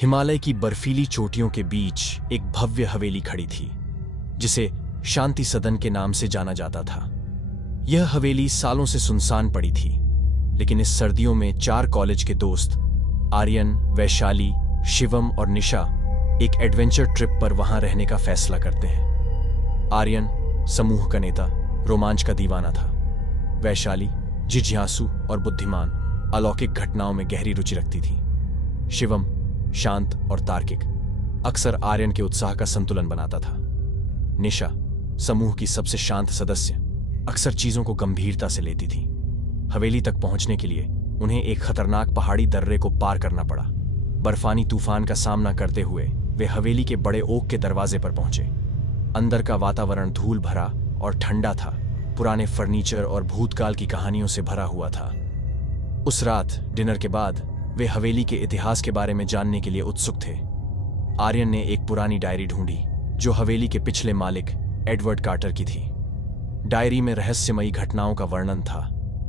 हिमालय की बर्फीली चोटियों के बीच एक भव्य हवेली खड़ी थी, जिसे शांति सदन के नाम से जाना जाता था। यह हवेली सालों से सुनसान पड़ी थी, लेकिन इस सर्दियों में 4 कॉलेज के दोस्त आर्यन, वैशाली, शिवम और निशा एक एडवेंचर ट्रिप पर वहां रहने का फैसला करते हैं। आर्यन समूह का नेता, रोमांच का दीवाना था। वैशाली जिज्ञासु और बुद्धिमान, अलौकिक घटनाओं में गहरी रुचि रखती थी। शिवम शांत और तार्किक, अक्सर आर्यन के उत्साह का संतुलन बनाता था। निशा समूह की सबसे शांत सदस्य, अक्सर चीजों को गंभीरता से लेती थी। हवेली तक पहुंचने के लिए उन्हें एक खतरनाक पहाड़ी दर्रे को पार करना पड़ा। बर्फानी तूफान का सामना करते हुए वे हवेली के बड़े ओक के दरवाजे पर पहुंचे। अंदर का वातावरण धूल भरा और ठंडा था, पुराने फर्नीचर और भूतकाल की कहानियों से भरा हुआ था। उस रात डिनर के बाद वे हवेली के इतिहास के बारे में जानने के लिए उत्सुक थे। आर्यन ने एक पुरानी डायरी ढूंढी जो हवेली के पिछले मालिक एडवर्ड कार्टर की थी। डायरी में रहस्यमयी घटनाओं का वर्णन था,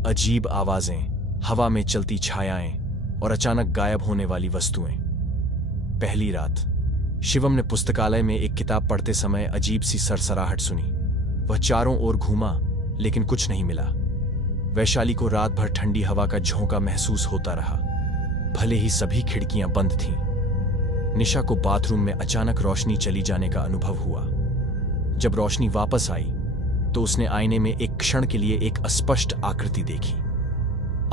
अजीब आवाजें, हवा में चलती छायाएं और अचानक गायब होने वाली वस्तुएं। पहली रात शिवम ने पुस्तकालय में एक किताब पढ़ते समय अजीब सी सरसराहट सुनी। वह चारों ओर घूमा, लेकिन कुछ नहीं मिला। वैशाली को रात भर ठंडी हवा का झोंका महसूस होता रहा, भले ही सभी खिड़कियां बंद थीं। निशा को बाथरूम में अचानक रोशनी चली जाने का अनुभव हुआ। जब रोशनी वापस आई तो उसने आईने में एक क्षण के लिए एक अस्पष्ट आकृति देखी।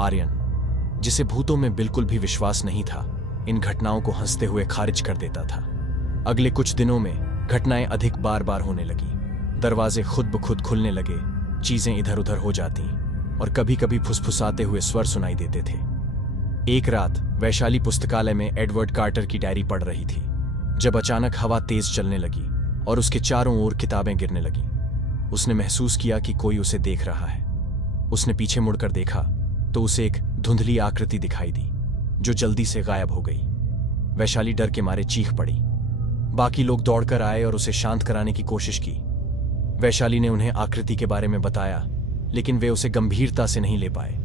आर्यन, जिसे भूतों में बिल्कुल भी विश्वास नहीं था, इन घटनाओं को हंसते हुए खारिज कर देता था। अगले कुछ दिनों में घटनाएं अधिक बार बार होने लगी। दरवाजे खुद ब खुद खुलने लगे, चीजें इधर उधर हो जाती और कभी कभी फुसफुसाते हुए स्वर सुनाई देते थे। एक रात वैशाली पुस्तकालय में एडवर्ड कार्टर की डायरी पढ़ रही थी, जब अचानक हवा तेज चलने लगी और उसके चारों ओर किताबें गिरने लगीं। उसने महसूस किया कि कोई उसे देख रहा है। उसने पीछे मुड़कर देखा तो उसे एक धुंधली आकृति दिखाई दी, जो जल्दी से गायब हो गई। वैशाली डर के मारे चीख पड़ी। बाकी लोग दौड़कर आए और उसे शांत कराने की कोशिश की। वैशाली ने उन्हें आकृति के बारे में बताया, लेकिन वे उसे गंभीरता से नहीं ले पाए।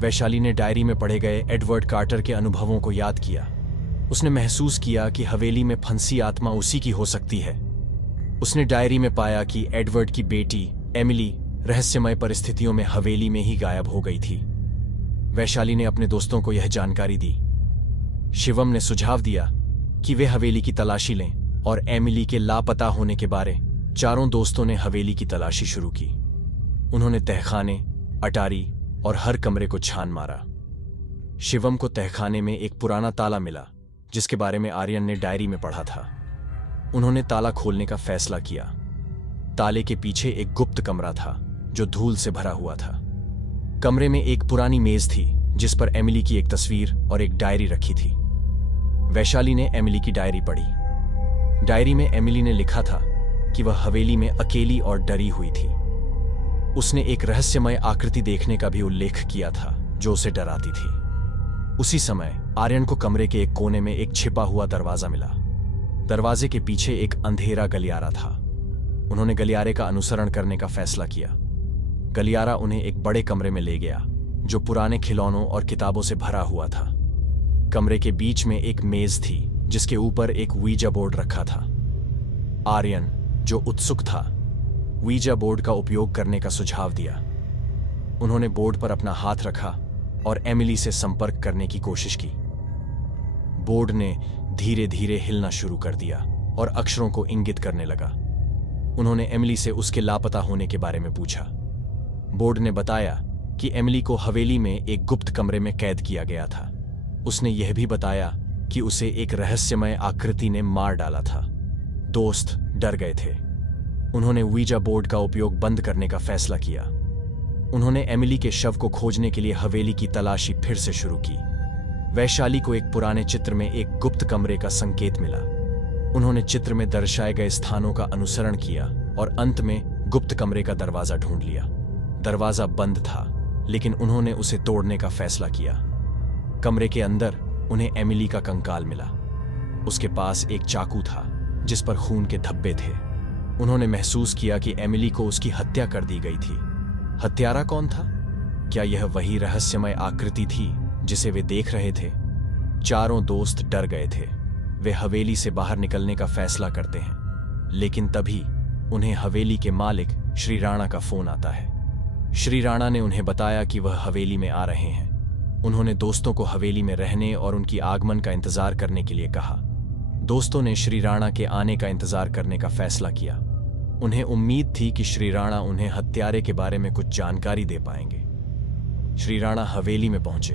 वैशाली ने डायरी में पढ़े गए एडवर्ड कार्टर के अनुभवों को याद किया। उसने महसूस किया कि हवेली में फंसी आत्मा उसी की हो सकती है। उसने डायरी में पाया कि एडवर्ड की बेटी एमिली रहस्यमय परिस्थितियों में हवेली में ही गायब हो गई थी। वैशाली ने अपने दोस्तों को यह जानकारी दी। शिवम ने सुझाव दिया कि वे हवेली की तलाशी लें और एमिली के लापता होने के बारे। चारों दोस्तों ने हवेली की तलाशी शुरू की। उन्होंने तहखाने, अटारी और हर कमरे को छान मारा। शिवम को तहखाने में एक पुराना ताला मिला, जिसके बारे में आर्यन ने डायरी में पढ़ा था। उन्होंने ताला खोलने का फैसला किया। ताले के पीछे एक गुप्त कमरा था जो धूल से भरा हुआ था। कमरे में एक पुरानी मेज थी जिस पर एमिली की एक तस्वीर और एक डायरी रखी थी। वैशाली ने एमिली की डायरी पढ़ी। डायरी में एमिली ने लिखा था कि वह हवेली में अकेली और डरी हुई थी। उसने एक रहस्यमय आकृति देखने का भी उल्लेख किया था जो उसे डराती थी। उसी समय आर्यन को कमरे के एक कोने में एक छिपा हुआ दरवाजा मिला। दरवाजे के पीछे एक अंधेरा गलियारा था। उन्होंने गलियारे का अनुसरण करने का फैसला किया। गलियारा उन्हें एक बड़े कमरे में ले गया जो पुराने खिलौनों और किताबों से भरा हुआ था। कमरे के बीच में एक मेज थी जिसके ऊपर एक वीजा बोर्ड रखा था। आर्यन, जो उत्सुक था, वीजा बोर्ड का उपयोग करने का सुझाव दिया। उन्होंने बोर्ड पर अपना हाथ रखा और एमिली से संपर्क करने की कोशिश की। बोर्ड ने धीरे धीरे हिलना शुरू कर दिया और अक्षरों को इंगित करने लगा। उन्होंने एमिली से उसके लापता होने के बारे में पूछा। बोर्ड ने बताया कि एमिली को हवेली में एक गुप्त कमरे में कैद किया गया था। उसने यह भी बताया कि उसे एक रहस्यमय आकृति ने मार डाला था। दोस्त डर गए थे। उन्होंने वीजा बोर्ड का उपयोग बंद करने का फैसला किया। उन्होंने एमिली के शव को खोजने के लिए हवेली की तलाशी फिर से शुरू की। वैशाली को एक पुराने चित्र में एक गुप्त कमरे का संकेत मिला। उन्होंने चित्र में दर्शाए गए स्थानों का अनुसरण किया और अंत में गुप्त कमरे का दरवाजा ढूंढ लिया। दरवाजा बंद था, लेकिन उन्होंने उसे तोड़ने का फैसला किया। कमरे के अंदर उन्हें एमिली का कंकाल मिला। उसके पास एक चाकू था जिस पर खून के धब्बे थे। उन्होंने महसूस किया कि एमिली को उसकी हत्या कर दी गई थी। हत्यारा कौन था? क्या यह वही रहस्यमय आकृति थी जिसे वे देख रहे थे? चारों दोस्त डर गए थे। वे हवेली से बाहर निकलने का फैसला करते हैं, लेकिन तभी उन्हें हवेली के मालिक श्री राणा का फोन आता है। श्री राणा ने उन्हें बताया कि वह हवेली में आ रहे हैं। उन्होंने दोस्तों को हवेली में रहने और उनकी आगमन का इंतजार करने के लिए कहा। दोस्तों ने श्री राणा के आने का इंतजार करने का फैसला किया। उन्हें उम्मीद थी कि श्री राणा उन्हें हत्यारे के बारे में कुछ जानकारी दे पाएंगे। श्री राणा हवेली में पहुंचे।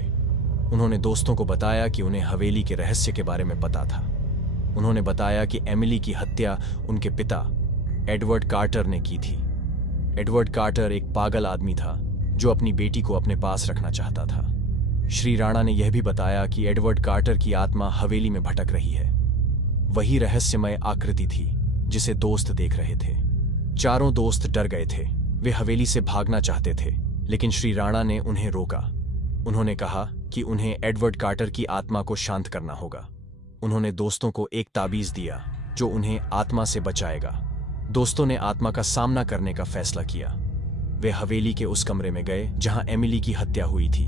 उन्होंने दोस्तों को बताया कि उन्हें हवेली के रहस्य के बारे में पता था। उन्होंने बताया कि एमिली की हत्या उनके पिता एडवर्ड कार्टर ने की थी। एडवर्ड कार्टर एक पागल आदमी था जो अपनी बेटी को अपने पास रखना चाहता था। श्री राणा ने यह भी बताया कि एडवर्ड कार्टर की आत्मा हवेली में भटक रही है। वही रहस्यमय आकृति थी जिसे दोस्त देख रहे थे। चारों दोस्त डर गए थे। वे हवेली से भागना चाहते थे, लेकिन श्री राणा ने उन्हें रोका। उन्होंने कहा कि उन्हें एडवर्ड कार्टर की आत्मा को शांत करना होगा। उन्होंने दोस्तों को एक ताबीज दिया जो उन्हें आत्मा से बचाएगा। दोस्तों ने आत्मा का सामना करने का फैसला किया। वे हवेली के उस कमरे में गए जहां एमिली की हत्या हुई थी।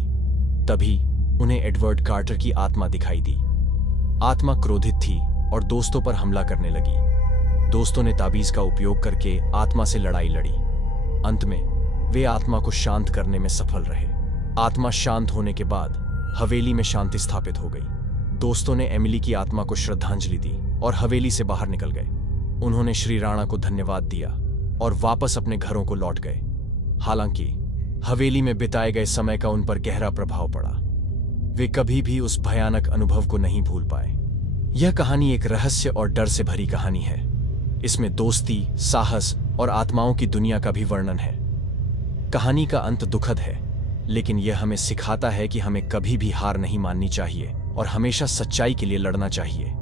तभी उन्हें एडवर्ड कार्टर की आत्मा दिखाई दी। आत्मा क्रोधित थी और दोस्तों पर हमला करने लगी। दोस्तों ने ताबीज का उपयोग करके आत्मा से लड़ाई लड़ी। अंत में वे आत्मा को शांत करने में सफल रहे। आत्मा शांत होने के बाद हवेली में शांति स्थापित हो गई। दोस्तों ने एमिली की आत्मा को श्रद्धांजलि दी और हवेली से बाहर निकल गए। उन्होंने श्री राणा को धन्यवाद दिया और वापस अपने घरों को लौट गए। हालांकि हवेली में बिताए गए समय का उन पर गहरा प्रभाव पड़ा। वे कभी भी उस भयानक अनुभव को नहीं भूल पाए। यह कहानी एक रहस्य और डर से भरी कहानी है। इसमें दोस्ती, साहस और आत्माओं की दुनिया का भी वर्णन है। कहानी का अंत दुखद है, लेकिन यह हमें सिखाता है कि हमें कभी भी हार नहीं माननी चाहिए और हमेशा सच्चाई के लिए लड़ना चाहिए।